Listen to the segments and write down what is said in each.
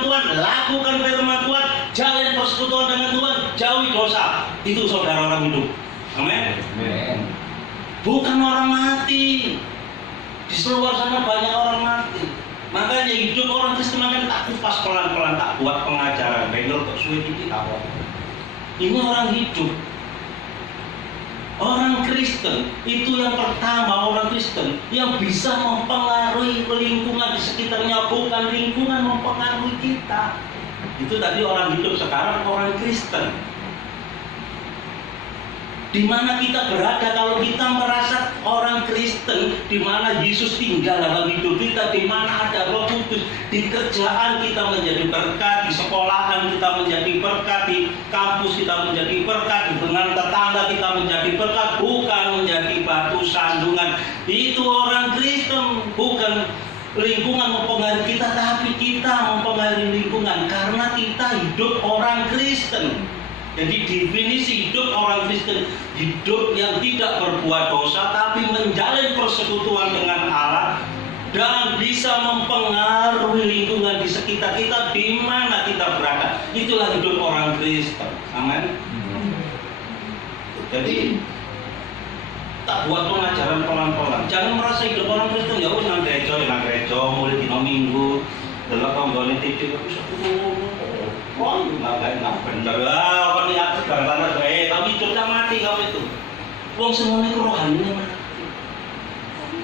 firman Tuhan, lakukan firman Tuhan, jalin persekutuan dengan Tuhan, jauhi dosa. Itu saudara orang hidup. Amin. Bukan orang mati. Di seluruh sana banyak orang mati. Makanya hidup orang Kristen kan tak kupas pelan-pelan, tak buat pengajaran. Bengkel kok suwe dikit apa? Ini orang hidup. Orang Kristen itu yang pertama, orang Kristen yang bisa mempengaruhi lingkungan di sekitarnya, bukan lingkungan mempengaruhi kita. Itu tadi orang hidup, sekarang orang Kristen. Di mana kita berada kalau kita merasa orang Kristen, di mana Yesus tinggal dalam hidup kita, di mana ada Roh Kudus, di kerjaan kita menjadi berkat, di sekolahan kita menjadi berkat, di kampus kita menjadi berkat, dengan tetangga kita menjadi berkat, bukan menjadi batu sandungan. Itu orang Kristen, bukan lingkungan mempengaruhi kita, tapi kita mempengaruhi lingkungan karena kita hidup orang Kristen. Jadi definisi hidup orang Kristen, hidup yang tidak berbuat dosa tapi menjalin persekutuan dengan Allah dan bisa mempengaruhi lingkungan di sekitar kita di mana kita berada. Itulah hidup orang Kristen. Amin. Jadi tak buat pengajaran pelan-pelan. Jangan merasa hidup orang Kristen ya wis nang gereja, mulai dina Minggu, delok tanggane titik wis wah, nggak bener lah, kan niat sebarang tapi hidupnya mati kamu itu. Wong semuanya kerohaninya mati.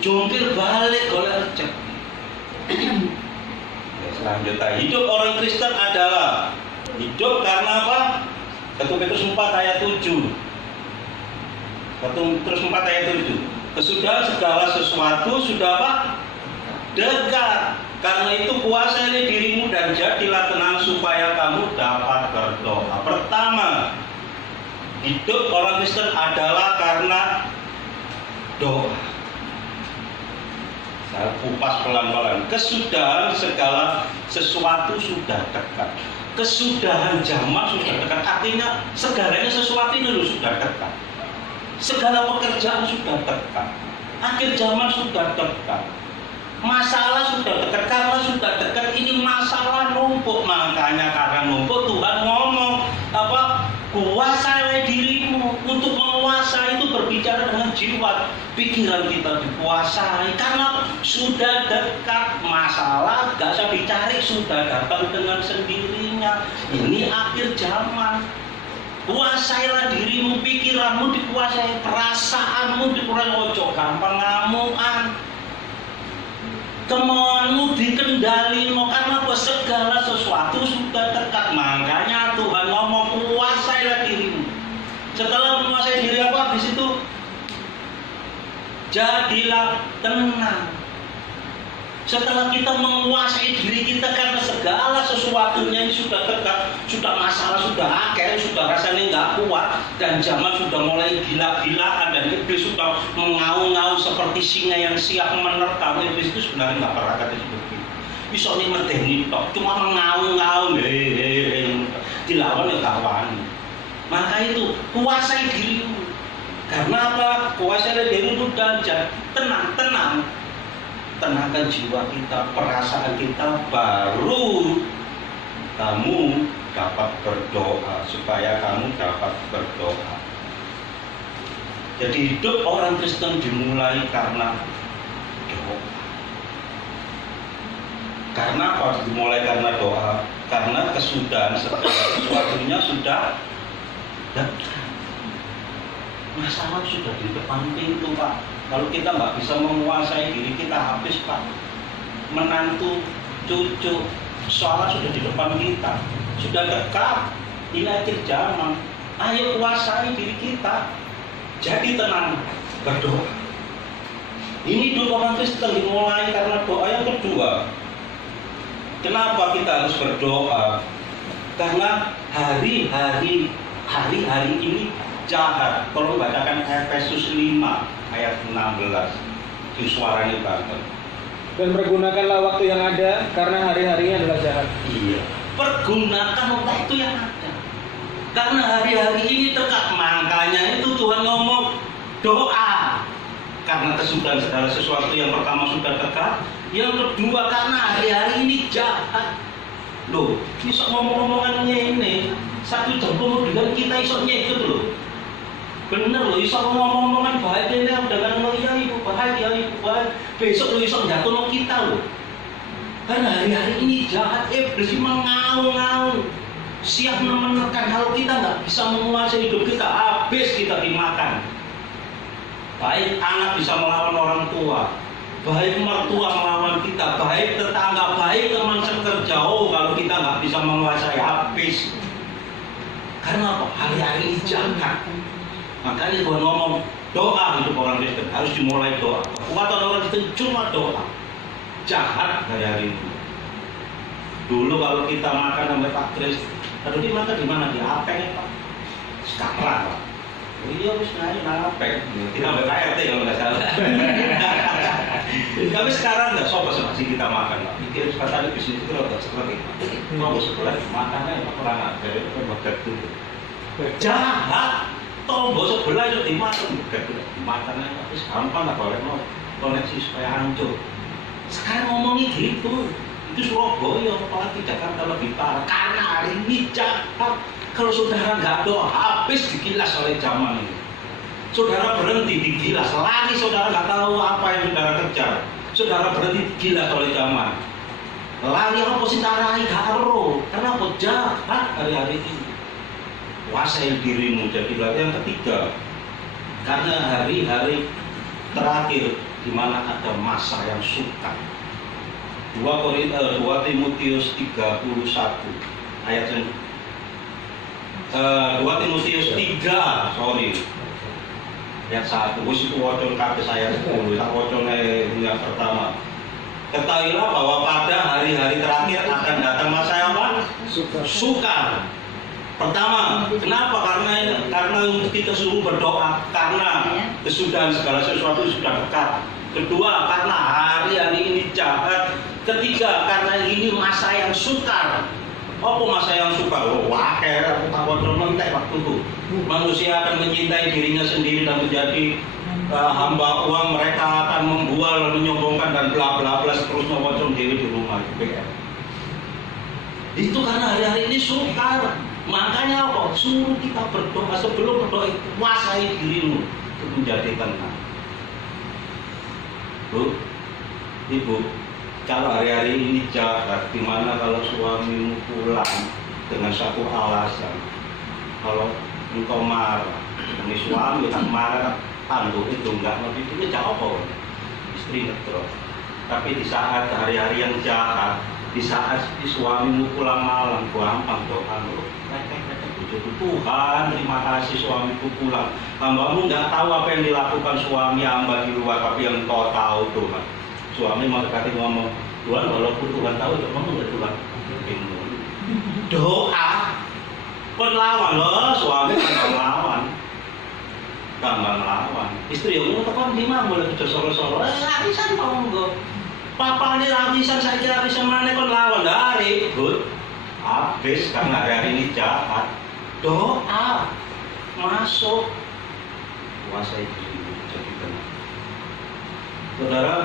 Jungkir balik oleh rezeki. Selanjutnya, hidup orang Kristen adalah hidup karena apa? 1 Petrus 4 ayat 7. 1 Petrus 4 ayat 7. Kesudahan segala sesuatu sudah apa? Dekat. Karena itu kuasai dirimu dan jadilah tenang supaya kamu dapat berdoa. Pertama, hidup orang Kristen adalah karena doa. Saya kupas pelan-pelan. Kesudahan segala sesuatu sudah dekat. Kesudahan zaman sudah dekat. Artinya segalanya sesuatu itu sudah dekat. Segala pekerjaan sudah dekat. Akhir zaman sudah dekat. Masalah sudah dekat, karena sudah dekat ini masalah numpuk. Makanya karena numpuk Tuhan ngomong apa? Kuasai dirimu. Untuk menguasai itu berbicara dengan jiwa, pikiran kita dikuasai karena sudah dekat. Masalah gak usah dicari, sudah datang dengan sendirinya. Ini akhir zaman. Kuasailah dirimu, pikiranmu dikuasai, perasaanmu dikuasai. Ojo gampang ngamuan. Kemauanmu dikendali, karena segala sesuatu sudah dekat. Makanya Tuhan ngomong kuasailah dirimu. Setelah menguasai diri apa? Habis itu jadilah tenang. Setelah kita menguasai diri kita karena segala sesuatunya ini sudah dekat, sudah masalah sudah akeh, sudah rasanya nggak kuat, dan zaman sudah mulai gila-gilaan dan iblis sudah mengaung-ngaung seperti singa yang siap menerkam. Iblis itu sebenarnya nggak pernah kata seperti itu. Bisa nih medeni tok, cuma mengaung-ngaung, dilawan ya kawan. Maka itu kuasai dirimu. Karena apa? Kuasai dirimu dan tenang. Tenangkan jiwa kita, perasaan kita, baru kamu dapat berdoa, supaya kamu dapat berdoa. Jadi hidup orang Kristen dimulai karena doa. Karena apa dimulai karena doa? Karena kesudahan segala sesuatunya sudah dekat. Masalah sudah di depan pintu, Pak. Kalau kita nggak bisa menguasai diri kita, habis, Pak. Menantu, cucu, sholat sudah di depan kita, sudah dekat. Ini akhir zaman. Ayo kuasai diri kita. Jadi tenang, berdoa. Ini doa orang Kristen dimulai karena doa. Yang kedua, kenapa kita harus berdoa? Karena hari-hari ini jahat. Kalau membacakan Efesus 5 ayat 16, itu suaranya banget. Dan pergunakanlah waktu yang ada, karena hari-harinya adalah jahat. Iya, pergunakan waktu yang ada, karena hari-hari ini dekat. Makanya itu Tuhan ngomong doa. Karena kesudahan segala sesuatu, yang pertama sudah dekat, yang kedua karena hari-hari ini jahat. Loh, iso ngomong-ngomongan ini 1 jam kemudian kita iso nyekut loh. Bener loh, iso ngomong-ngomongan baik ini dengan mulia ibu baik ya ibu baik. Besok lo iso jatuh kita loh. Karena hari-hari ini jahat, iblis mengaung-ngaung, siap menekan kalau kita nggak bisa menguasai hidup kita, habis kita dimakan. Baik anak bisa melawan orang tua, baik mertua melawan kita, baik tetangga, baik teman sekerja. Kalau kita nggak bisa menguasai, habis. Karena apa? Hari-hari ini jahat. Makanya gua ngomong doa hidup orang Kristen harus dimulai doa. Kekuatan orang Kristen cuma doa. Jahat hari-hari ini. Dulu kalau kita makan sampai Pak Kris, aduh dia makan di mana? Di Apeng ya Pak. Sekarang Pak. Iya harus naik Apeng. Kita sampai Pak RT kalau nggak salah. Tapi sekarang nggak sobat sih kita makan Pak. Pikir kata di bisnis itu udah seperti mau sebelah makannya orang ada itu bagat dulu. Jahat. Tombol sebelah itu dimakan bagat dulu. Makannya terus gampang lah boleh mau koneksi supaya hancur. Sekarang ngomongin gitu, itu Surabaya apalagi Jakarta lebih parah karena hari ini jahat. Kalau saudara nggak doa habis digilas oleh zaman ini. Saudara berhenti digilas, lari saudara nggak tahu apa yang saudara kejar. Saudara berhenti digilas oleh zaman. Lari apa sih tarai karo? Kenapa jahat hari-hari ini? Kuasai dirimu jadilah yang ketiga. Karena hari-hari terakhir di mana ada masa yang sukar. 2 Timotius 31 ayat 2 Timotius 3 ayat 1 wis itu wacon kabeh ayat 10 tak wacone yang pertama. Ketahuilah bahwa pada hari-hari terakhir akan datang masa yang apa? Sukar. Pertama, kenapa? Karena kita suruh berdoa karena kesudahan segala sesuatu sudah dekat. Kedua, karena hari-hari ini jahat. Ketiga, karena ini masa yang sukar. Apa masa yang sukar? Wakil, aku takut mentek waktu itu. Manusia akan mencintai dirinya sendiri dan menjadi hamba uang. Mereka akan membual, menyombongkan dan bla bla bla seterusnya wacom dewi di rumah. Itu karena hari-hari ini sukar. Makanya apa? Suruh kita berdoa sebelum berdoa kuasai dirimu untuk menjadi tenang. Bu, ibu, kalau hari-hari ini jahat, dimana kalau suamimu pulang dengan satu alasan, kalau engkau marah, ini suami tak marah, tangguh itu enggak mau itu jawab apa? Istri ngetro. Tapi di saat hari-hari yang jahat, di saat suamimu pulang malam, gampang doa lo. Tuhan, terima kasih suamiku pulang. Hambamu nggak tahu apa yang dilakukan suami hamba di luar, tapi yang kau tahu Tuhan. Suami mau dekati ngomong, Tuhan walaupun Tuhan tahu, Tuhan nggak Tuhan. Doa, perlawan loh, suami kan lawan, gampang lawan. Istri yang mau tekan di mana boleh kerja soro-soro, arisan tonggo. Papa ini arisan saya kira arisan mana kon lawan, dah ribut. Habis karena hari ini jahat. Doa masuk kuasai diri jadi tenang. Saudara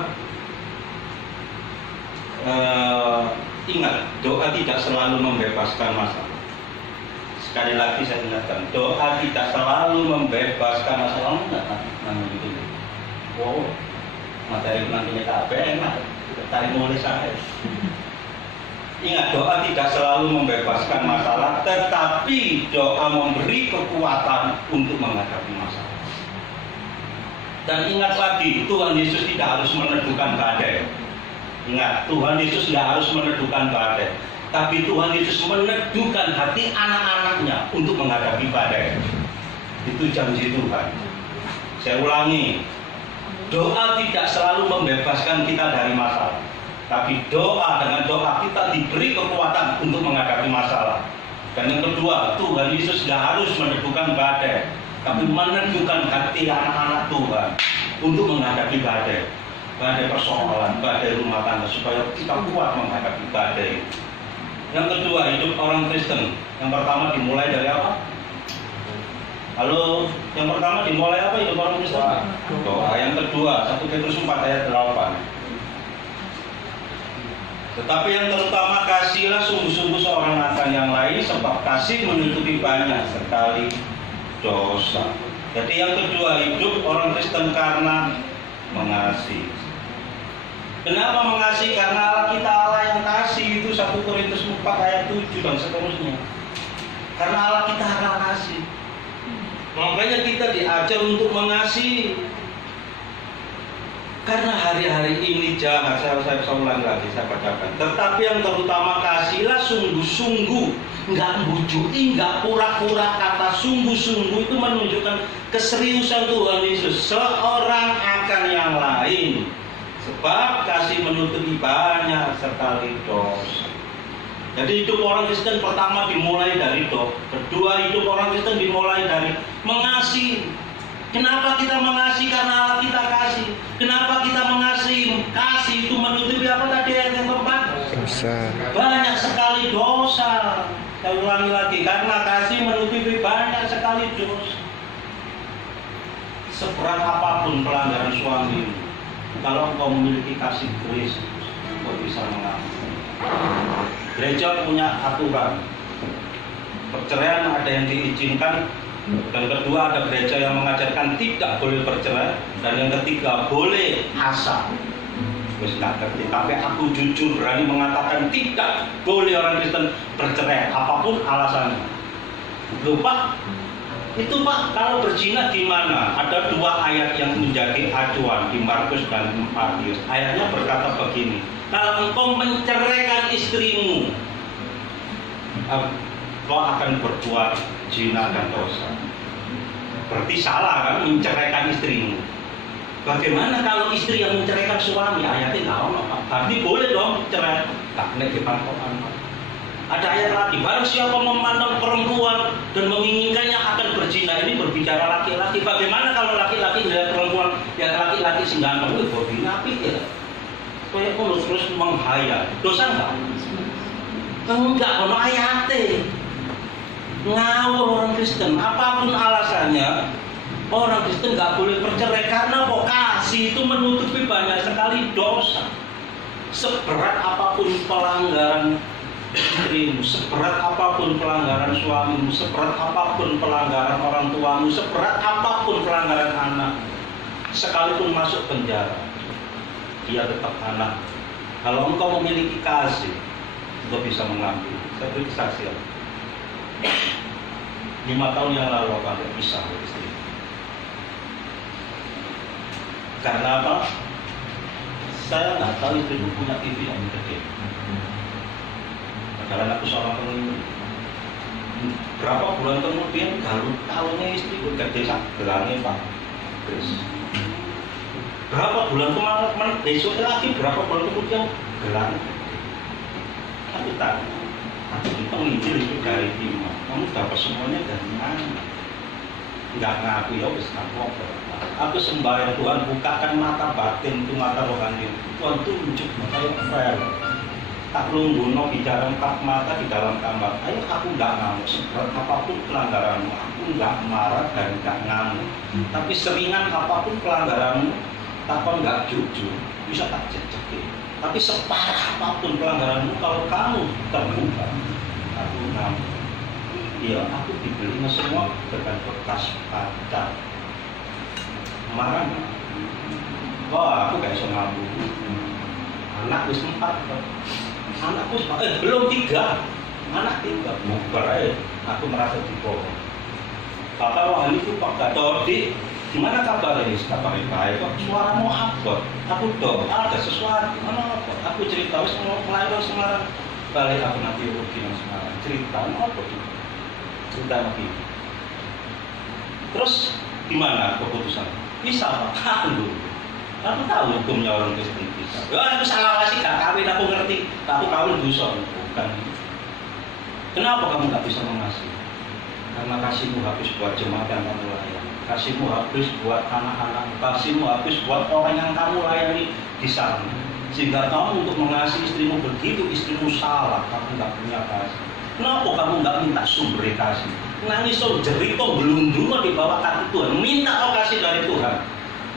ingat, doa tidak selalu membebaskan masalah. Sekali lagi saya ingatkan, doa tidak selalu membebaskan masalah. Wow, materi nantinya tak enak, tarik mulai saya. Ingat, doa tidak selalu membebaskan masalah, tetapi doa memberi kekuatan untuk menghadapi masalah. Dan ingat lagi, Tuhan Yesus tidak harus meneduhkan badai. Ingat, Tuhan Yesus tidak harus meneduhkan badai, tapi Tuhan Yesus meneduhkan hati anak-anaknya untuk menghadapi badai. Itu janji Tuhan. Saya ulangi, doa tidak selalu membebaskan kita dari masalah. Tapi dengan doa kita diberi kekuatan untuk menghadapi masalah. Dan yang kedua, Tuhan Yesus tidak harus meneduhkan badai, tapi meneduhkan hati anak-anak Tuhan untuk menghadapi badai. Badai persoalan, badai rumah tangga, supaya kita kuat menghadapi badai. Yang kedua, hidup orang Kristen. Yang pertama dimulai dari apa? Halo, yang pertama dimulai apa hidup orang Kristen? Doa. Yang kedua, 1 Petrus 4 ayat 8. Tetapi yang terutama kasihlah sungguh-sungguh seorang akan yang lain, sebab kasih menutupi banyak sekali dosa. Jadi yang kedua, hidup orang Kristen karena mengasihi. Kenapa mengasihi? Karena Allah kita Allah yang kasih, itu 1 Korintus 4 ayat 7 dan seterusnya. Karena Allah kita akan kasih. Makanya kita diajar untuk mengasihi. Karena hari-hari ini jahat, saya ulang lagi, saya bacakan. Tetapi yang terutama kasihlah sungguh-sungguh, nggak bujui, nggak pura-pura. Kata sungguh-sungguh itu menunjukkan keseriusan Tuhan Yesus seorang akan yang lain. Sebab kasih menutupi banyak sekali dosa. Jadi hidup orang Kristen pertama dimulai dari doa. Kedua, hidup orang Kristen dimulai dari mengasihi. Kenapa kita mengasihi? Karena Allah kita kasih. Kenapa kita mengasihi? Kasih itu menutupi apa tadi yang keempat? Dosa. Banyak sekali dosa. Saya ulangi lagi, karena kasih menutupi banyak sekali dosa. Seberat apapun pelanggaran suami, kalau engkau memiliki kasih Kristus, engkau bisa mengampuni. Gereja punya aturan. Perceraian ada yang diizinkan, dan kedua ada gereja yang mengajarkan tidak boleh bercerai, dan yang ketiga boleh asal. Wis nggak ngerti, tapi aku jujur berani mengatakan tidak boleh orang Kristen bercerai apapun alasannya. Loh Pak, itu Pak kalau berzina gimana? Ada 2 ayat yang menjadi acuan di Markus dan Matius. Ayatnya berkata begini, kalau engkau menceraikan istrimu, kau akan berbuat zina dan dosa. Berarti salah kan menceraikan istrimu. Bagaimana kalau istri yang menceraikan suami? Ayatnya nggak ono, Pak. Berarti boleh dong cerai. Tak nek dipantokan. Ada ayat lagi, barang siapa memandang perempuan dan menginginkannya akan berzina. Ini berbicara laki-laki. Bagaimana kalau laki-laki melihat perempuan yang laki-laki senggantong? Wih, bobi napi ya. Kayak terus menghayal. Dosa nggak? Enggak, ono ayatnya. Ngawur orang Kristen, apapun alasannya, orang Kristen nggak boleh bercerai karena kok kasih itu menutupi banyak sekali dosa. Seberat apapun pelanggaran istrimu, seberat apapun pelanggaran suamimu, seberat apapun pelanggaran orang tuamu, seberat apapun pelanggaran anak, sekalipun masuk penjara, dia tetap anak. Kalau engkau memiliki kasih, engkau bisa mengambil. Saya beri kesaksian. 5 tahun yang lalu aku agak pisah dari istri. Karena apa? Saya nggak tahu itu punya TV yang gede. Padahal aku seorang pengemis. Berapa bulan kemudian kalungnya istri gede sak gelangnya Pak Chris. Berapa bulan kemarin besok lagi berapa bulan kemudian gelang. Aku tak. Aku itu penginjil itu dari timur. Kamu dapat semuanya dari mana? Enggak ngaku ya wis apa. Aku sembahyang Tuhan, bukakan mata batin itu, mata rohani. Tuhan tunjuk mata yang fair. Tak lungguno bicara 4 mata di dalam kamar. Ayo aku enggak ngamuk. Seberat apapun pelanggaranmu, aku enggak marah dan enggak ngamuk. Tapi seringan apapun pelanggaranmu, takon enggak jujur, bisa tak jejaki. Tapi separah apapun pelanggaranmu, kalau kamu terbuka, aku ngamuk. Iya, aku dibelinya semua dengan bekas kaca. Marah nggak? Wah, aku gak bisa ngamuk. Anak wis 4, anakku belum 3, anak 3. Bubar aja, aku merasa dibohong. Bapak rohani itu Pak Gatodi, gimana kabar ini? Kabarnya baik kok, suaramu abot. Aku doa ada sesuatu, mana apa? Aku cerita wis mulai dari Semarang, balik aku nanti rugi nang Semarang. Cerita apa tuh? Cerita lagi. Terus gimana keputusan? Bisa Pak, aku tahu hukumnya orang Kristen bisa. Ya aku salah sih gak kawin, aku ngerti. Aku kawin dosa, bukan. Kenapa kamu gak bisa mengasihi? Karena kasihmu habis buat jemaat yang kamu layani, kasihmu habis buat anak-anak, kasihmu habis buat orang yang kamu layani di sana. Sehingga kamu untuk mengasihi istrimu begitu, istrimu salah, kamu gak punya kasih. Kenapa kamu gak minta sumber kasih? Nangis so jerito belundung di bawah kaki Tuhan, minta kasih dari Tuhan.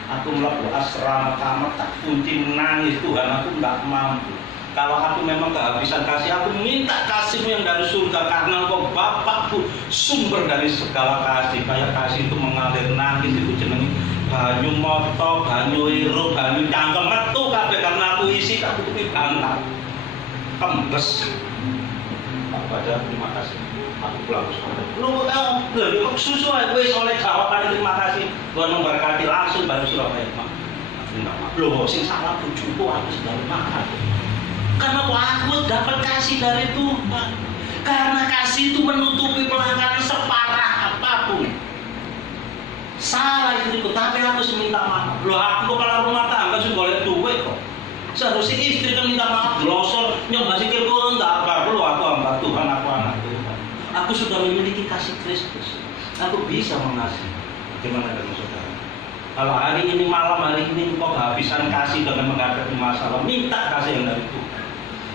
Aku melakukan asrama kamar tak kunci nangis Tuhan, aku nggak mampu. Kalau aku memang kehabisan kasih, aku minta kasih-Mu yang dari surga, karena Engkau Bapakku, sumber dari segala kasih. Kayak kasih itu mengalir nangis itu jenenge banyu moto, banyu iro, banyu cangkem metu kabeh karena aku isi tak tutupi bantal. Kembes. Aku baca terima kasih. Aku pulang ke sekolah. Lu susu aja wis oleh jawaban terima kasih. Gua memberkati langsung baru Surabaya. Loh, sing salah bojoku aku sedang makan. Karena aku dapat kasih dari Tuhan. Karena kasih itu menutupi pelanggaran separah apapun. Salah istriku, tapi aku minta maaf. Loh, aku kalau rumah tangga sih boleh duit kok. Seharusnya istri kan minta maaf, glosor, nyoba sikilku enggak apa. Loh, aku hamba Tuhan, aku anak Tuhan. Aku sudah memiliki kasih Kristus. Aku bisa mengasihi. Gimana dengan saudara? Kalau hari ini malam, hari ini kok kehabisan kasih dengan menghadapi masalah, minta kasih yang dari Tuhan.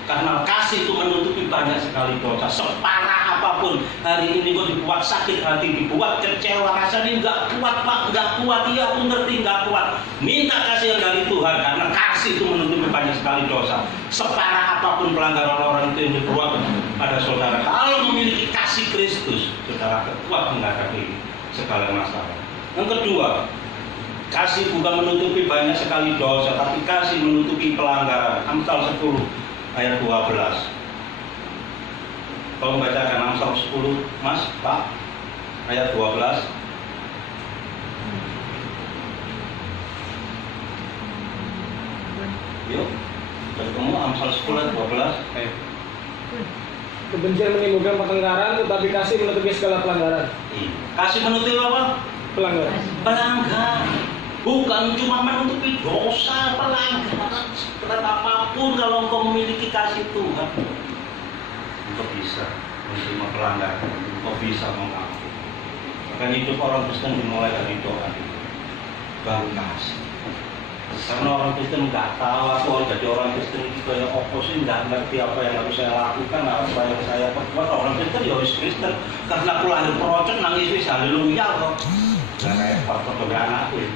Karena kasih itu menutupi banyak sekali dosa. Separah apapun, hari ini kok dibuat sakit hati, dibuat kecewa, rasanya nggak kuat Pak, nggak kuat, iya aku ngerti nggak kuat. Minta kasih yang dari Tuhan, karena kasih itu menutupi banyak sekali dosa. Separah apapun pelanggaran orang itu yang dibuat pada saudara. Kalau memiliki kasih Kristus, saudara kuat menghadapi segala masalah. Yang kedua, kasih bukan menutupi banyak sekali dosa, tapi kasih menutupi pelanggaran. Amsal 10 ayat 12. Tolong bacakan Amsal 10, Mas, Pak, ayat 12. Yuk, ketemu Amsal 10 ayat 12. Ayo. Kebencian menimbulkan pertengkaran, tetapi kasih menutupi segala pelanggaran. Kasih menutupi apa? Pelanggaran. Pelanggaran. Bukan cuma menutupi dosa, pelanggaran seberat apapun. Kalau engkau memiliki kasih Tuhan, engkau bisa menerima pelanggaran, engkau bisa mengaku. Bahkan hidup orang Kristen dimulai dari doa itu, baru kasih. Karena orang Kristen nggak tahu, aku jadi orang Kristen itu kayak opposisi, nggak ngerti apa yang harus saya lakukan, apa yang saya perbuat. Orang Kristen ya harus Kristen, karena aku lahir perocot, nangis wis haleluya kok. Nggak kayak foto anakku ya.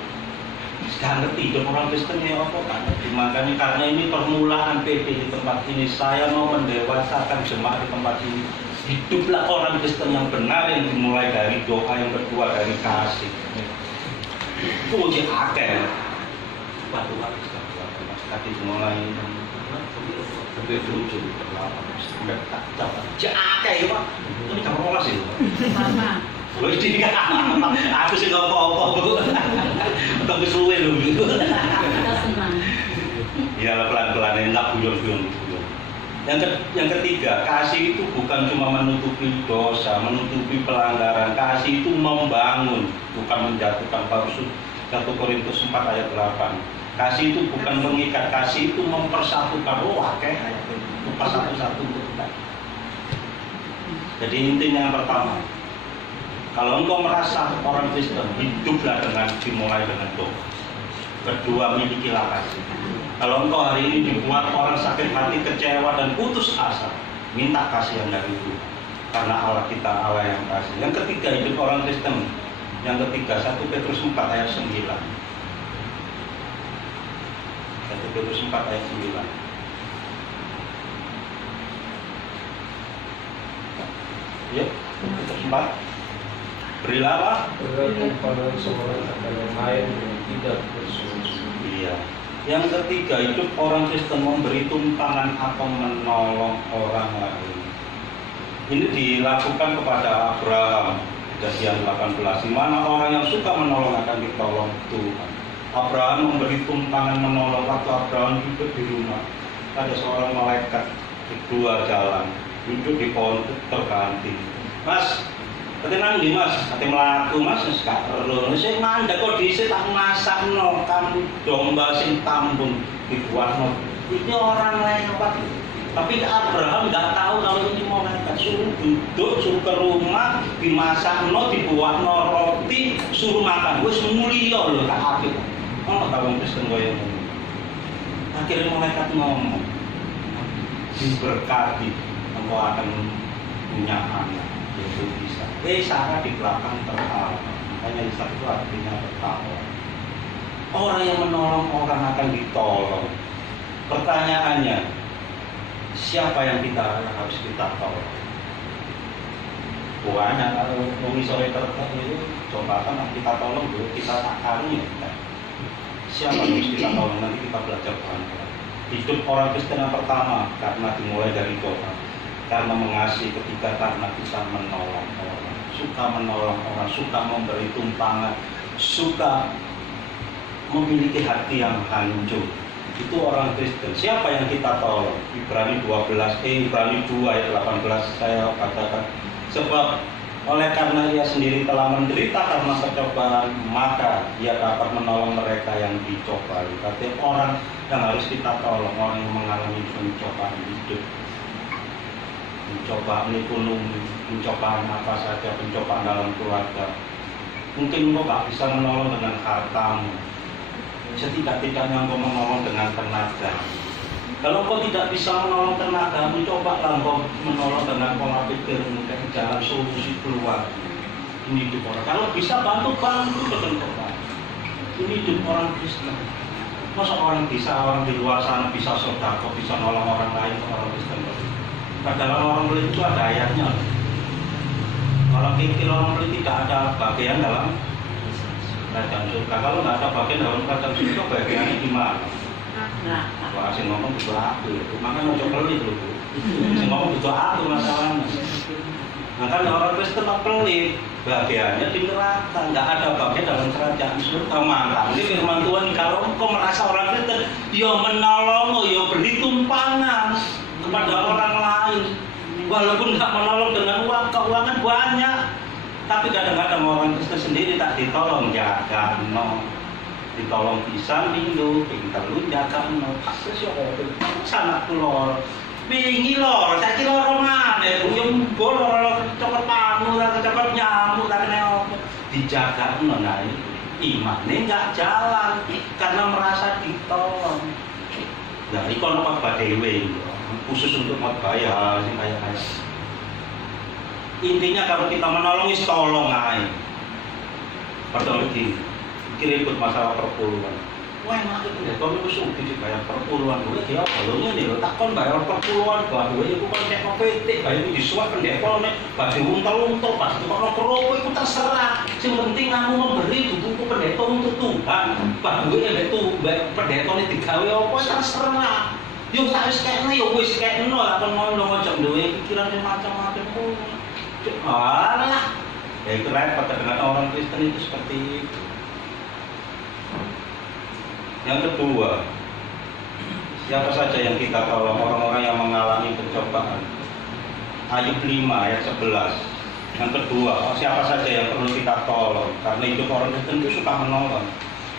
Gak ngerti hidup orang Kristen ya apa kan. Makanya karena ini permulaan PP di tempat ini, saya mau mendewasakan jemaat di tempat ini. Hiduplah orang Kristen yang benar, yang dimulai dari doa, yang kedua dari kasih. Puji akeh. Pak Tuhan kaki mulai sampai tujuh sampai tak capai. Akeh ya Pak. Ini kamu olah sih. Loh ini kan aku sih nggak apa-apa tapi suwe loh gitu. Ya pelan-pelan enak guyon. Yang ketiga, kasih itu bukan cuma menutupi dosa, menutupi pelanggaran. Kasih itu membangun, bukan menjatuhkan. Baru 1 Korintus 4 ayat 8. Kasih itu bukan mengikat, kasih itu mempersatukan. Ayat itu satu-satu. Jadi intinya yang pertama, kalau engkau merasa orang Kristen, hiduplah dimulai dengan doa. Kedua, milikilah kasih. Kalau engkau hari ini dibuat orang sakit hati, kecewa dan putus asa, minta kasih yang dari Tuhan. Karena Allah kita Allah yang kasih. Yang ketiga, hidup orang Kristen. Yang ketiga, 1 Petrus 4 ayat 9. 1 Petrus 4 ayat 9. Yuk, Petrus 4. Berilah apa? Berilah kepada seorang akan yang lain yang tidak bersungguh-sungguh. Iya. Yang ketiga, hidup orang Kristen memberi tumpangan atau menolong orang lain. Ini dilakukan kepada Abraham, Kejadian 18, di mana orang yang suka menolong akan ditolong Tuhan. Abraham memberi tumpangan menolong waktu Abraham hidup di rumah. Ada seorang malaikat di dua jalan, duduk di pohon terganti. Mas, ketenang di Mas, ate mlaku Mas, wis gak perlu. Sing mandek kok dhisik tak masakno kamu domba sing tambun dibuatno. Ini orang lewat. Tapi Abraham nggak tahu kalau ini mau malaikat, suruh duduk, suruh ke rumah, dimasakno, dibuatno roti, suruh makan. Wis mulia lho tak apik. Ono ta wong Kristen koyo ngono. Akhirnya malaikat ngomong, diberkati, engkau akan punya anak. Itu bisa. Sarah di belakang tertawa. Makanya Ishak itu artinya tertawa. Orang yang menolong orang akan ditolong. Pertanyaannya, siapa yang harus kita tolong? Banyak kalau mengisore tertek itu coba kan kita tolong dulu, kita akali ya. Siapa yang harus kita tolong, nanti kita belajar pelan-pelan. Hidup orang Kristen yang pertama karena dimulai dari doa, karena mengasihi, ketiga karena kita menolong orang, suka menolong orang, suka memberi tumpangan, suka memiliki hati yang hancur. Itu orang Kristen. Siapa yang kita tolong? Ibrani 2 ayat 18 saya katakan, sebab oleh karena ia sendiri telah menderita karena percobaan, maka ia dapat menolong mereka yang dicobai. Berarti orang yang harus kita tolong, orang yang mengalami pencobaan hidup, pencobaan ekonomi, pencobaan apa saja, pencobaan dalam keluarga. Mungkin engkau gak bisa menolong dengan hartamu, setidak-tidaknya engkau menolong dengan tenaga. Kalau engkau tidak bisa menolong tenaga, cobalah engkau menolong dengan pola pikir, dengan jalan solusi keluar. Ini hidup orang. Kalau bisa bantu dengan Tuhan. Ini hidup orang Kristen. Masa orang di luar sana bisa sedekah, bisa nolong orang lain, orang Kristen. Padahal orang pelit itu ada ayatnya. Orang kikir, orang pelit tidak ada bagian dalam kerajaan surga. Kalau nggak ada bagian dalam kerajaan surga, bagiannya gimana? Wah, sing ngomong itu aku, makanya mau pelit loh. Sing ngomong itu aku masalahnya. Nah kan orang Kristen pelit, bagiannya di neraka, nggak ada bagian dalam kerajaan surga. Makanya firman Tuhan, kalau engkau merasa orang Kristen, ya menolong, ya beri tumpangan kepada orang lain. Walaupun nggak menolong dengan uang, keuangan banyak, tapi kadang-kadang orang Kristen sendiri tak ditolong, jaga no, ditolong pisan minggu, pintar lu jaga no, pasti sih sana keluar, bingi lor, saya kira orang mana, yang bolor, cokot panu, cokot nyamuk, dijaga no, nah imannya nggak jalan karena merasa ditolong. Nah, ini kalau apa dewe, khusus untuk bayar, sih kayak. Intinya kalau kita menolong, tolong aja. Padahal lagi, ribut masalah perpuluhan. Wah, enak itu ya, kalau itu sudah bayar perpuluhan, gue dia balongnya nih, lo takkan bayar perpuluhan, bahwa itu kan kayak petik, bayar itu disuapkan dia kalau nih, bagi untal-untal, pas itu kalau kerupuk itu terserah. Yang penting kamu memberi buku pendeta untuk Tuhan, bahwa itu pendeta ini digawe apa terserah. Yang harus kayaknya, ya wis kayak nol, akan mau ngocok doa, pikirannya macam-macam. Alah, ya itu repot dengan orang Kristen itu seperti itu. Yang kedua, siapa saja yang kita tolong? Orang-orang yang mengalami pencobaan. Ayub 5 ayat 11. Yang kedua, siapa saja yang perlu kita tolong? Karena hidup orang Kristen itu suka menolong.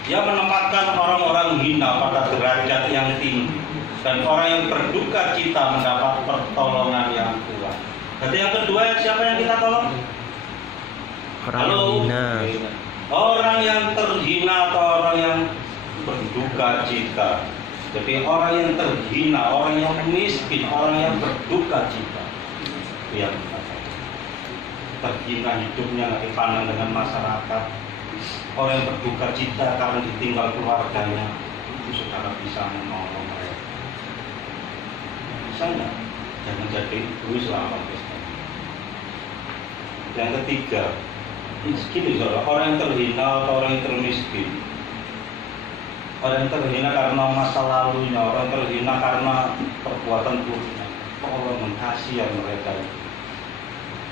Dia menempatkan orang-orang hina pada derajat yang tinggi, dan orang yang berduka cita mendapat pertolongan yang kuat. Jadi yang kedua, siapa yang kita tolong? Orang hina. Orang yang terhina atau orang yang berduka cita. Jadi orang yang terhina, orang yang miskin, orang yang berduka cita. Itu yang terhina hidupnya, nggak dipandang dengan masyarakat. Orang yang berduka cita karena ditinggal keluarganya, itu saudara bisa menolong mereka. Bisa nggak? Jangan jadi egois lah orang Kristen. Yang ketiga, gini saudara, orang yang terhina atau orang yang termiskin. Orang yang terhina karena masa lalunya, orang yang terhina karena perbuatan buruknya. Tolong kasihan mereka.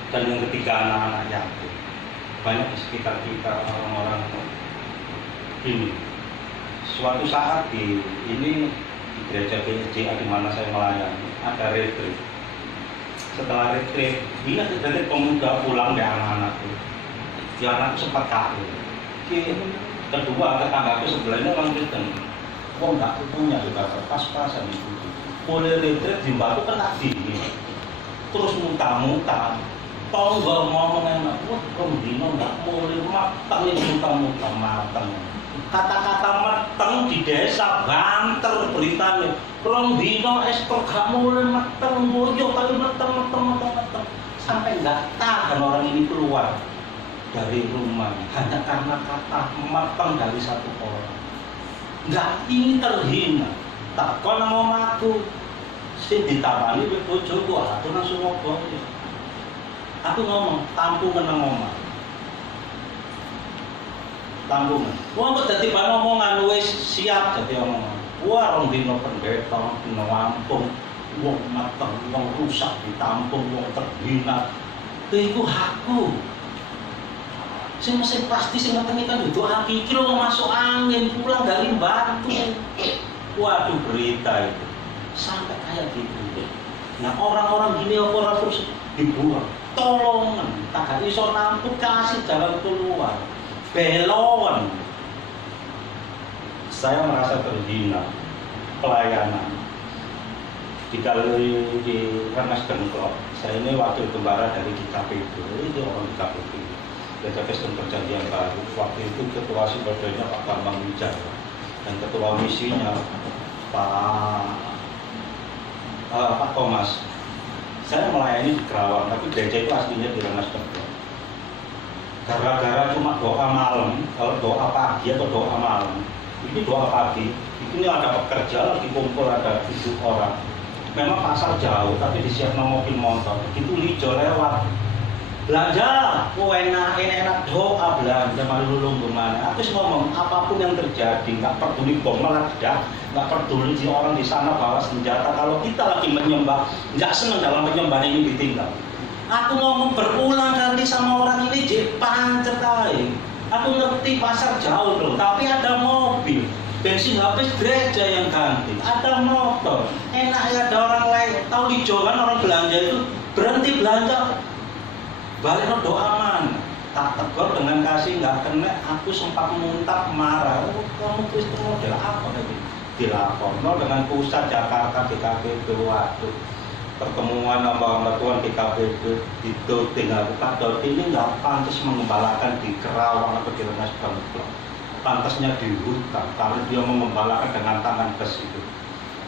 Dan yang ketiga, anak-anak yatim. Banyak di sekitar kita orang-orang ini. Suatu saat di gereja BSJA di mana saya melayani, ada retreat. Setelah retreat, ingat retreat pemuda pulang dari anak-anakku. Di anakku sempat kawin. Kedua, tetanggaku sebelahnya orang Kristen. Kok nggak punya juga pas-pasan itu. Boleh retreat di batu kena dini. Terus muta-muta. Tahu nggak ngomong enak, wah kemdino nggak boleh matang yang muta-muta matang. Kata-kata matang di desa banter beritanya. Kemdino ekspor nggak boleh matang, bojo kali matang. Sampai nggak tahan orang ini keluar dari rumah hanya karena kata matang dari satu orang. Nggak, ini terhina. Tak kau mau ngaku Sing ditapani wek bojoku, aku nang Surabaya. Aku ngomong, tampungan nang omah. Tampungan. Wong kok dadi bahan omongan wis siap dadi omongan. Wah, rong dino pendeta, dino wampung, wong mateng, wong rusak ditampung, wong terhina. Iku hakku. Sing pasti sing mateng kan itu aki iki lho masuk angin, pulang dari batu. Waduh, berita itu. Sampai kayak gitu. Nah, orang-orang gini apa terus dibuang. Tolongan, tak iso nampung kasih jalan keluar. Belon. Saya merasa terhina pelayanan di Rengas Dengklok. Saya ini wakil gembala dari KPP, ini orang di KPP. Gereja Kristen Perjanjian Baru. Waktu itu ketua sinodenya Pak Bambang Wijaya dan ketua misinya Pak Thomas. Saya melayani di Kerawang, tapi gereja itu aslinya di Rengas Dengklok. Gara-gara cuma doa malam, kalau doa pagi atau doa malam, ini doa pagi, ini ada pekerja lagi kumpul ada 7 orang. Memang pasar jauh, tapi disiapkan mobil motor. Begitu lijo lewat, belanja, enak doa belanja malu lulung gimana. Aku ngomong apapun yang terjadi, nggak peduli bom meledak, nggak peduli si orang di sana bawa senjata. Kalau kita lagi menyembah, nggak senang dalam penyembahan ini ditinggal. Aku ngomong berulang kali sama orang ini, pancet aja. Aku ngerti pasar jauh loh, tapi ada mobil. Bensin habis gereja yang ganti, ada motor. Enak ya ada orang lain. Tahu di Jawa kan orang belanja itu berhenti belanja. Balik no doa mana? Tak tegur dengan kasih nggak kena. Aku sempat muntah marah. Oh, kamu Kristen model apa lagi? Dilapor dengan pusat Jakarta DKPP. Waduh. Pertemuan hamba Tuhan di KPP itu tinggal buka dot ini nggak pantas mengembalakan di Kerawang atau di Rengas Dengklok, pantasnya di hutan karena dia mengembalakan dengan tangan besi itu.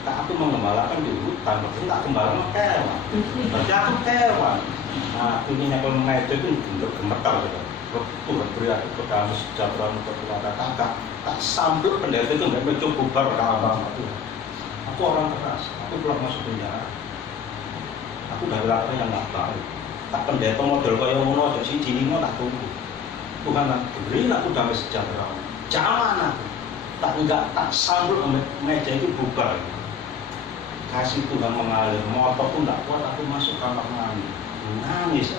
Nah, aku mengembalakan di hutan, berarti nggak gembala kewan, berarti aku kewan. Nah, ini nyakul meja itu untuk gemetar gitu. Tuhan beri aku kedalam sejahtera untuk keluarga kakak. Tak sambil pendeta itu nggak mencoba bubar kawan itu. Aku orang keras, aku pulang masuk penjara. Aku dari latar yang nggak baik. Tak pendeta model kaya ngono aja sih jinimo tak tunggu. Tuhan beri aku damai sejahtera. Jangan aku. Tak sambut meja itu bubar. Kasih Tuhan mengalir. Motor pun nggak kuat. Aku masuk kamar mandi. Nangis.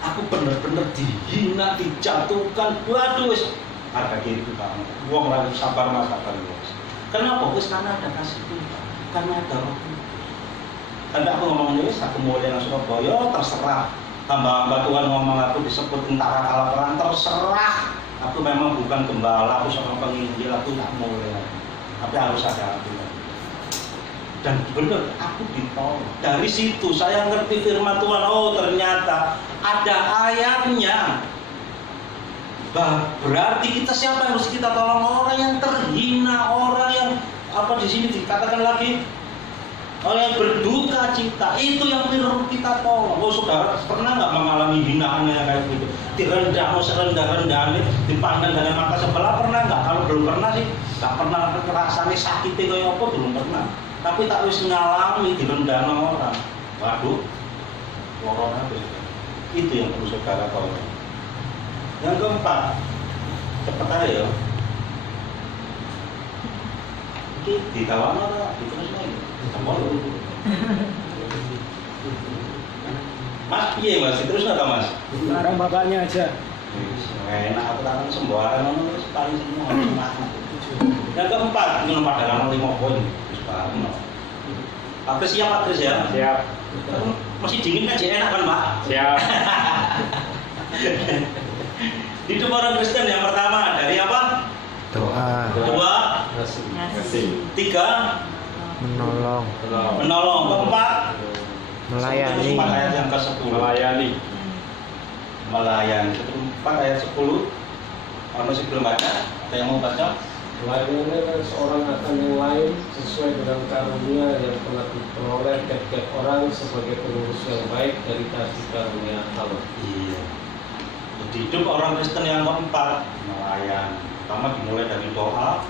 Aku bener-bener dihina, dijatuhkan. Waduh wis. Harga diri itu kamu. Wong lagi sabar masakan wis. Kenapa? Wis karena ada kasih Tuhan. Karena ada Roh Kudus. Tadi aku ngomong ini, aku mulai nang Surabaya, terserah. Hamba-hamba Tuhan ngomong aku disebut tentara kalaparan, terserah. Aku memang bukan gembala, aku seorang penginjil, aku tak mulai. Tapi harus ada aturan. Dan benar, aku ditolong. Dari situ saya ngerti firman Tuhan, oh ternyata ada ayatnya. Berarti kita siapa yang harus kita tolong? Orang yang terhina, orang yang apa di sini dikatakan lagi? Orang yang berduka cita, itu yang perlu kita tolong. Oh saudara, pernah nggak mengalami hinaan yang kayak gitu? Direndah, serendah-rendahnya, dipandang dengan mata sebelah, pernah nggak? Kalau belum pernah sih, nggak pernah rasanya sakitnya kayak apa, belum pernah. Tapi tak wis ngalami direndah orang. Waduh, orang habis. Itu yang perlu saudara tolong. Yang keempat, cepat aja ya. Ini di kawan apa? Di terus lagi. Mas, iya mas, terus nggak mas? Sekarang bapaknya aja. Enak, aku tangan sembarang, terus paling semua. Yang keempat, ini nomor dalam 5 poin. Pak Kris siap, Pak Kris ya? Siap. Masih dingin kan, enak kan Pak? Siap. Hidup orang Kristen yang pertama dari apa? Doa, Kedua, Kasih. tiga, menolong, menolong. Keempat, melayani, ayat yang ke-10. Melayani. Melayani. Keempat ayat 10. Kalau masih belum baca, ada yang mau baca? Melayani seorang akan yang lain sesuai dengan karunia yang telah diperoleh tiap-tiap orang sebagai pengurus yang baik dari kasih karunia Allah. Iya. Jadi hidup orang Kristen yang keempat, melayani. Pertama dimulai dari doa,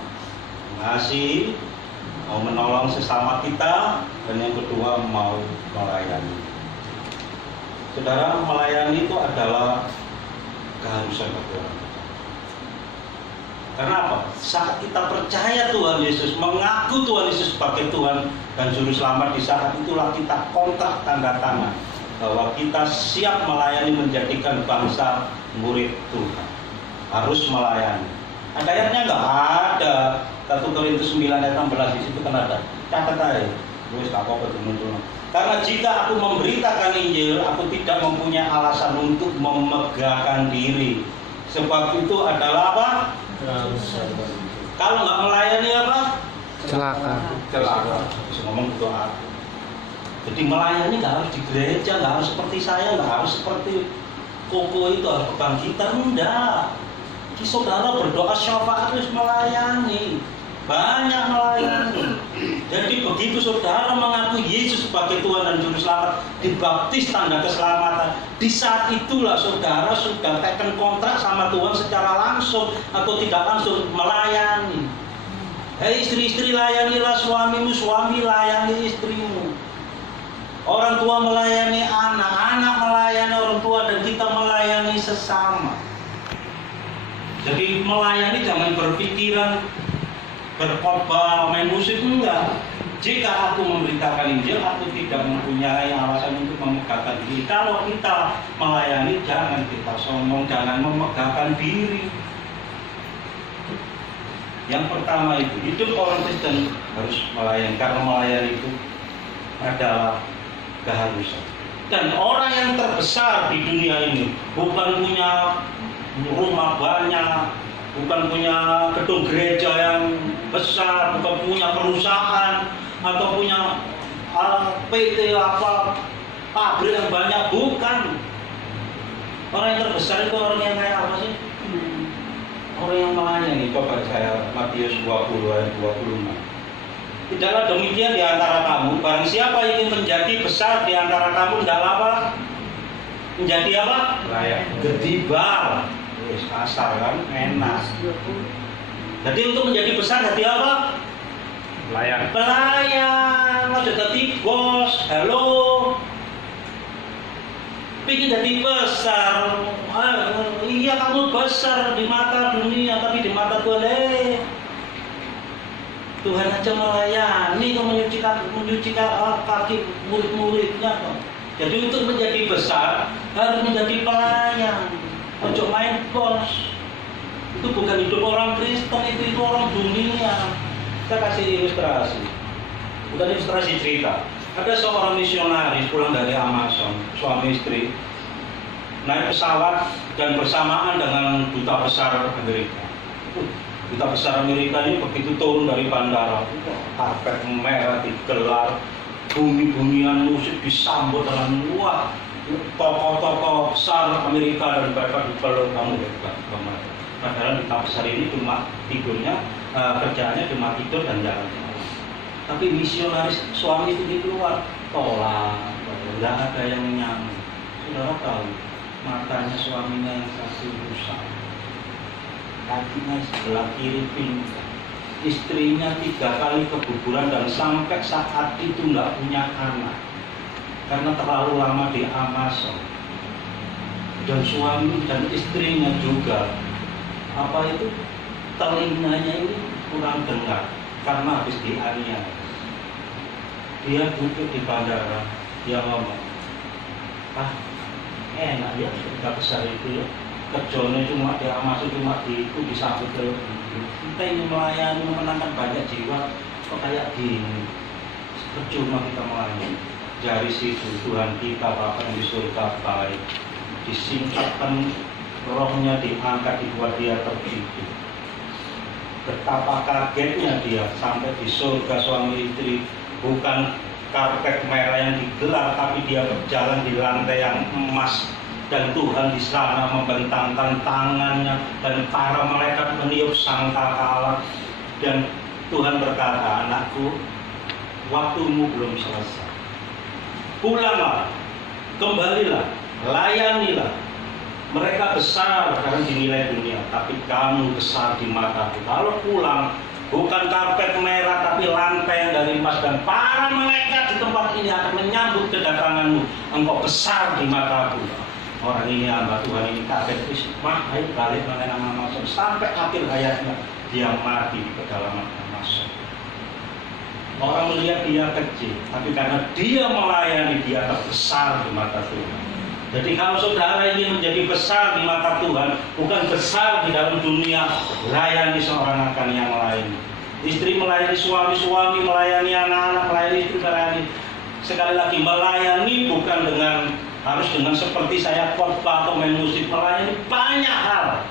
mengasihi, mau menolong sesama kita, dan yang kedua mau melayani. Saudara, melayani itu adalah keharusan bagi orang. Karena apa? Saat kita percaya Tuhan Yesus, mengaku Tuhan Yesus sebagai Tuhan dan Juru Selamat, di saat itulah kita kontrak tanda tangan bahwa kita siap melayani, menjadikan bangsa murid Tuhan. Harus melayani. Ada ayatnya nggak? Ada. 1 Korintus 9 ayat 16 di situ kan ada. Catat aja. Terus apa betul-betul. Karena jika aku memberitakan Injil, aku tidak mempunyai alasan untuk memegahkan diri. Sebab itu adalah apa? Kalau nggak melayani apa? Celaka. Bisa ngomong doa. Jadi melayani nggak harus di gereja, nggak harus seperti saya, nggak harus seperti Koko itu harus pegang gitar, enggak. Di saudara berdoa syafaat terus melayani. Banyak melayani. Jadi begitu saudara mengaku Yesus sebagai Tuhan dan Juru Selamat, dibaptis tanda keselamatan, di saat itulah saudara sudah tekan kontrak sama Tuhan secara langsung atau tidak langsung melayani. Hei istri-istri, layanilah suamimu, suami layani istrimu. Orang tua melayani anak, anak melayani orang tua, dan kita melayani sesama. Jadi melayani jangan berpikiran berkhotbah, main musik, enggak. Jika aku memberitakan Injil, aku tidak mempunyai alasan untuk memegahkan diri. Kalau kita melayani, jangan kita sombong, jangan memegahkan diri. Yang pertama itu, hidup orang Kristen harus melayani, karena melayani itu adalah keharusan. Dan orang yang terbesar di dunia ini bukan punya rumah banyak, bukan punya gedung gereja yang besar, bukan punya perusahaan atau punya PT apa pabrik yang banyak, bukan. Orang yang terbesar itu orang yang kayak apa sih? Orang yang melayani. Coba saya Matius 20 ayat 26. Tidaklah demikian di antara kamu, barang siapa ingin menjadi besar di antara kamu, hendaklah apa? Menjadi apa? Layak. Gedibal. Wis kasar kan, enak. Jadi untuk menjadi besar jadi apa? Layak. Pelayan, mau jadi bos, halo. Pengen jadi besar, iya kamu besar di mata dunia, tapi di mata Tuhan, Tuhan aja melayani, kau menyucikan kaki murid-muridnya. Jadi untuk menjadi besar harus menjadi pelayan, ojo main bos. Itu bukan hidup orang Kristen, itu orang dunia. Kita kasih ilustrasi, bukan ilustrasi cerita. Ada seorang misionaris pulang dari Amazon, suami istri, naik pesawat dan bersamaan dengan duta besar Amerika. Duta besar Amerika ini begitu turun dari bandara, karpet merah digelar, bumi-bumian musik disambut dengan wah, tokoh-tokoh besar Amerika dan mereka dipeluk, kamu hebat. Padahal duta besar ini cuma tidurnya, kerjaannya cuma tidur dan jalan-jalan. Tapi misionaris suami itu keluar, tolak, nggak ada yang nyambung. Saudara tahu, matanya suaminya yang satu rusak, kakinya sebelah kiri pingsan, istrinya 3 kali keguguran dan sampai saat itu nggak punya anak karena terlalu lama di Amazon. Dan suami dan istrinya juga telinganya ini kurang dengar karena habis dianiaya. Dia duduk di bandara, dia ngomong, enak ya, sudah besar itu ya. Kerjanya cuma di Amazon, cuma disambut terus. Kita ini melayani, memenangkan banyak jiwa, kok kayak gini. Percuma kita melayani. Dari situ Tuhan kita Bapa yang di surga baik, disingkapkan rohnya, diangkat, dibuat dia tertidur. Betapa kagetnya dia sampai di surga suami istri, bukan karpet merah yang digelar, tapi dia berjalan di lantai yang emas. Dan Tuhan di sana membentangkan tangannya dan para malaikat meniup sangkakala. Dan Tuhan berkata, anakku, waktumu belum selesai. Pulanglah, kembalilah, layanilah. Mereka besar karena dinilai dunia, tapi kamu besar di mataku. Kalau pulang, bukan karpet merah tapi lantai yang dari emas, dan para malaikat di tempat ini akan menyambut kedatanganmu. Engkau besar di mataku. Orang ini hamba Tuhan ini kaget, ayo balik nama masuk sampai akhir hayatnya dia mati di pedalaman Damaskus. Orang melihat dia kecil, tapi karena dia melayani, dia terbesar di mata Tuhan. Jadi kalau saudara ingin menjadi besar di mata Tuhan, bukan besar di dalam dunia, layani seorang akan yang lain. Istri melayani suami, suami melayani anak-anak, melayani istri, melayani. Sekali lagi, melayani bukan harus dengan seperti saya khotbah atau main musik. Melayani banyak hal.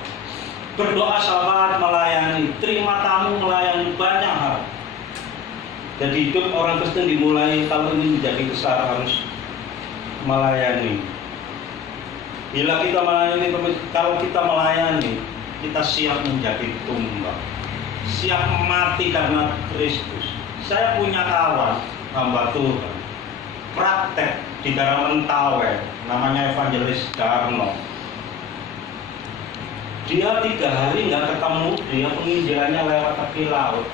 Berdoa sahabat melayani, terima tamu melayani, banyak hal. Jadi hidup orang Kristen dimulai kalau ini menjadi besar harus melayani. Bila kita melayani, kalau kita melayani, kita siap menjadi tumbal, siap mati karena Kristus. Saya punya kawan hamba Tuhan, praktek di daerah Mentawai, namanya Evangelis Darno. Dia 3 hari nggak ketemu, dia penginjilannya lewat tepi laut.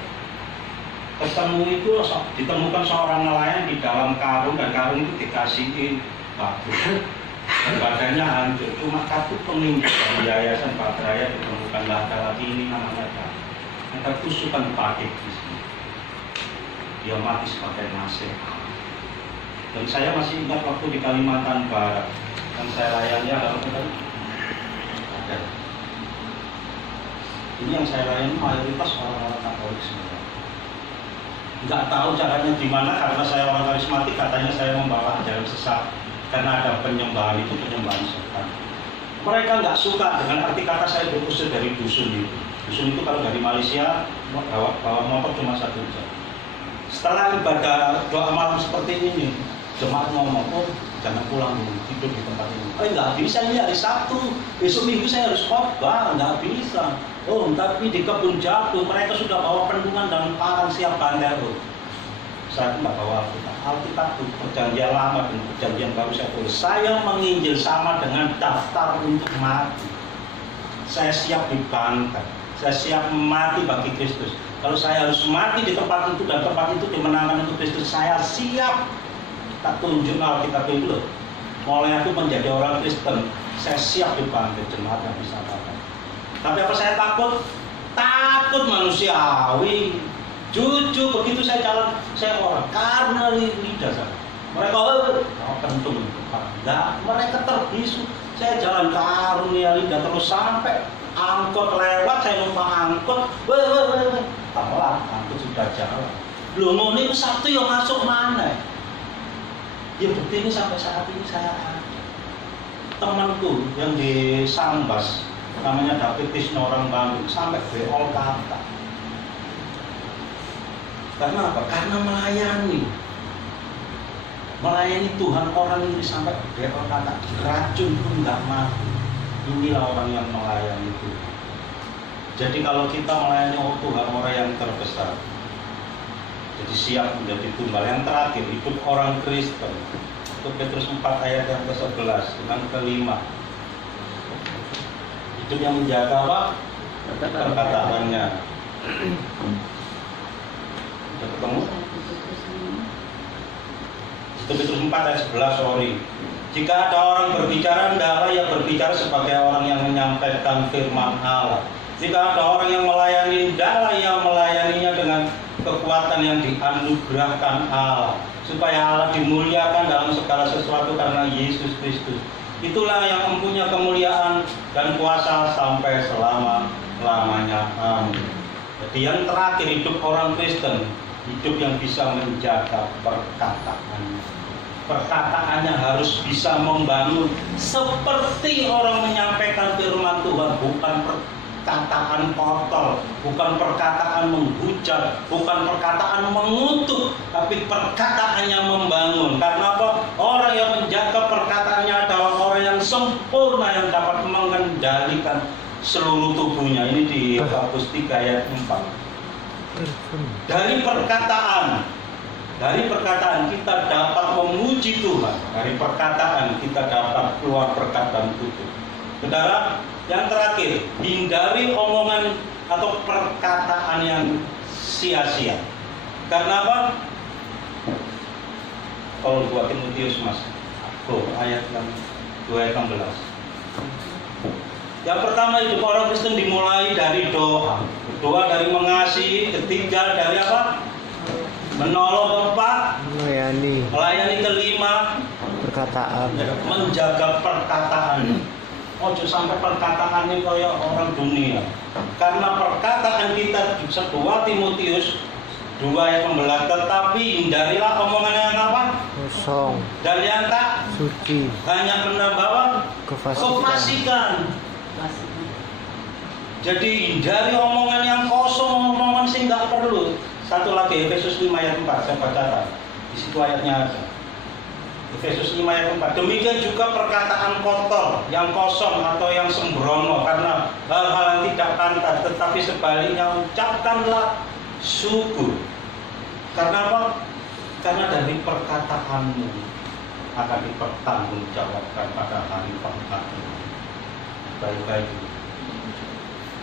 Ketemu itu ditemukan seorang nelayan di dalam karung, dan karung itu dikasihin batu. Dan badannya hancur, cuma kartu penginjilan di Yayasan Patraya ditemukan laki-laki ini namanya Pak. Ada tusukan pakai di sini. Dia mati sebagai nasihat. Dan saya masih ingat waktu di Kalimantan Barat, dan saya layani ada. Ini yang saya layani mayoritas orang-orang Katolik semua. Nggak tahu caranya gimana, karena saya orang karismatik, katanya saya membawa ajaran sesat. Karena ada penyembahan itu, penyembahan setan. Mereka nggak suka dengan arti kata saya diusir dari dusun itu. Dusun itu kalau dari Malaysia, bawa motor cuma 1 jam. Setelah ibadah doa malam seperti ini, jemaat ngomong, oh jangan pulang dulu, tidur di tempat ini. Oh nggak bisa, ini hari Sabtu, besok Minggu saya harus khotbah, nggak bisa. Oh tapi di kebun jatuh, mereka sudah bawa pendungan dan parang siap bandel. Saya nggak bawa Alkitab itu perjanjian lama dan perjanjian baru saya tulis. Saya menginjil sama dengan daftar untuk mati. Saya siap dibantai, saya siap mati bagi Kristus. Kalau saya harus mati di tempat itu dan tempat itu dimenangkan untuk Kristus, saya siap. Tak tunjuk Alkitab itu loh. Mulai aku menjadi orang Kristen, saya siap dibantai, jemaat yang bisa apa. Tapi apa saya takut? Takut manusiawi. Jujur begitu saya jalan, saya orang karena lidah saya. Mereka kentung, enggak, mereka terbisu. Saya jalan karunia lidah terus sampai angkot lewat, saya numpang angkot, tahulah angkot sudah jalan. Belum ini satu yang masuk mana? Ya bukti ini sampai saat ini saya ada. Temanku yang di Sambas, namanya David Tisno, orang Bandung, sampai beol kata. Karena apa? Karena melayani Tuhan, orang ini sampai beol kata, racun pun nggak mati. Inilah orang yang melayani Tuhan. Jadi kalau kita melayani Tuhan, orang yang terbesar, jadi siap menjadi tumbal. Yang terakhir, hidup orang Kristen. Itu Petrus 4 ayat yang ke-11 dan ke-5. Hidup yang menjaga apa? Perkataannya. Sudah ketemu? Itu Petrus 4 ayat 11, sorry. Jika ada orang berbicara, hendaklah ia berbicara sebagai orang yang menyampaikan firman Allah. Jika ada orang yang melayani, hendaklah ia melayaninya dengan kekuatan yang dianugerahkan Allah, supaya Allah dimuliakan dalam segala sesuatu karena Yesus Kristus. Itulah yang mempunyai kemuliaan dan kuasa sampai selama-lamanya. Amin. Jadi yang terakhir, hidup orang Kristen, hidup yang bisa menjaga perkataannya. Perkataannya harus bisa membangun seperti orang menyampaikan firman Tuhan, bukan perkataan kotor, bukan perkataan menghujat, bukan perkataan mengutuk, tapi perkataannya membangun. Karena apa? Orang yang menjaga perkataannya adalah orang yang sempurna, yang dapat mengendalikan seluruh tubuhnya. Ini di Yakobus 3 ayat 4. Dari perkataan kita dapat memuji Tuhan. Dari perkataan kita dapat keluar berkat dan kutuk. Saudara, yang terakhir, hindari omongan atau perkataan yang sia-sia. Karena apa? Kalau buat Timotius mas, ayat 2 ayat 16. Yang pertama hidup orang Kristen dimulai dari doa. Doa dari mengasihi, ketiga dari apa? Menolong, keempat melayani, kelima perkataan. menjaga perkataan. Ojo sampai perkataannya kayak orang dunia. Karena perkataan kita 2 Timotius 2 ayat 16, tetapi hindarilah omongan yang apa? Kosong. Dan yang tak Suci. hanya menambah kefasikan. Jadi hindari omongan yang kosong, omongan sih nggak perlu. Satu lagi Efesus 5 ayat 4, saya bacakan. Di situ ayatnya ada. Efesus 5 ayat 4. Demikian juga perkataan kotor, yang kosong atau yang sembrono karena hal-hal yang tidak pantas, tetapi sebaliknya ucapkanlah syukur. Karena apa? Karena dari perkataanmu akan dipertanggungjawabkan pada hari penghakiman. Baik-baik.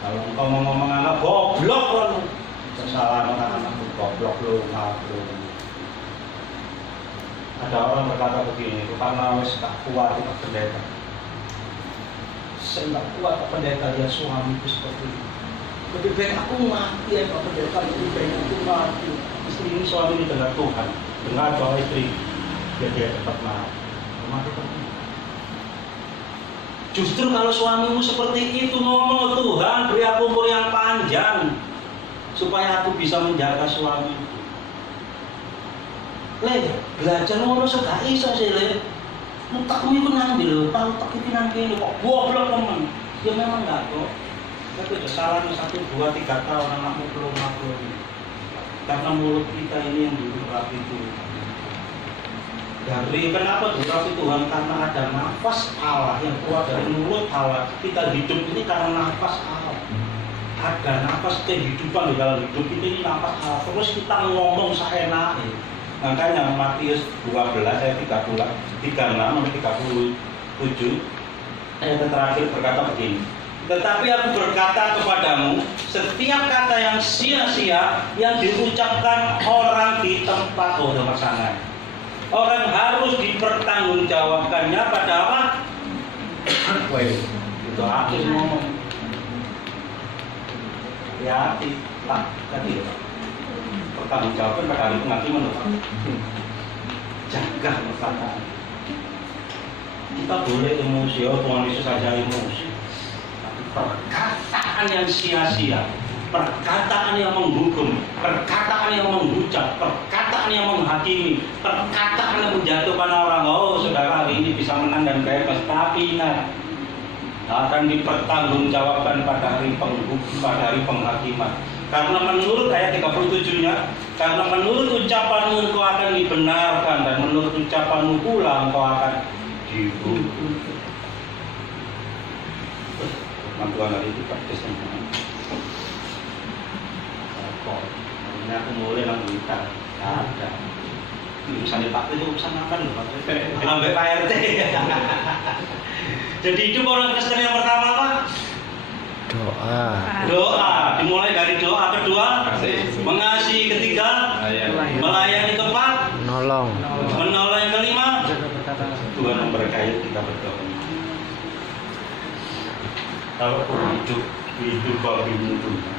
Kalau engkau mau ngomong anak goblok kan, kesalahan anak-anakmu goblok lu, Ada orang berkata begini, itu karena wes gak kuat itu pendeta. Saya gak kuat Pak Pendeta, ya suamiku seperti itu. Lebih baik aku mati ya Pak Pendeta, lebih baik aku mati. Istri ini suami ini dengar Tuhan, dengar doa istri, biar dia cepat mati. Justru kalau suamimu seperti itu ngomong, Tuhan beri aku umur yang panjang supaya aku bisa menjaga suamiku. Belajar ngono gak iso sih le. Mutakmu iku nang ndi lho, tahu tak iki nang kene kok goblok temen. Ya memang enggak kok. Tapi kesalahan 1, 2, 3 tahun anakmu belum ngaku. Karena mulut kita ini yang durapi Tuhan. Dari kenapa durapi Tuhan? Karena ada nafas Allah yang keluar dari mulut Allah. Kita hidup ini karena nafas Allah. Ada nafas kehidupan di dalam hidup kita ini, nafas Allah. Terus kita ngomong seenaknya. Makanya Matius 12 ayat 36 sampai 37 ayat terakhir berkata begini. Tetapi aku berkata kepadamu, setiap kata yang sia-sia yang diucapkan orang di tempat pasangan, orang harus dipertanggungjawabkannya pada apa? Itu akhir ngomong. Hati-hati lah tadi. Pertanggungjawabkan pada hari penghakiman. Jaga perkataan. Kita boleh emosi, Tuhan Yesus saja emosi. Tapi perkataan yang sia-sia, perkataan yang menghukum, perkataan yang menghujat, perkataan yang menghakimi, perkataan yang menjatuhkan orang. Oh, saudara hari ini bisa menang dan bebas, tapi ingat akan dipertanggungjawabkan pada hari penghakiman. Karena menurut ayat 37-nya, karena menurut ucapanmu engkau akan dibenarkan dan menurut ucapanmu pula engkau akan dihukum. Tuhan hari itu praktis teman-teman. Ini aku mulai nang berita, ada. Urusan Pak itu urusan apa loh Pak? Sampai Pak RT. Jadi hidup orang Kristen yang pertama apa? Doa dimulai dari doa, kedua mengasihi, ketiga melayani, keempat menolong, yang kelima Tuhan memberkati kita berdoa. Kalau hidup babi Tuhan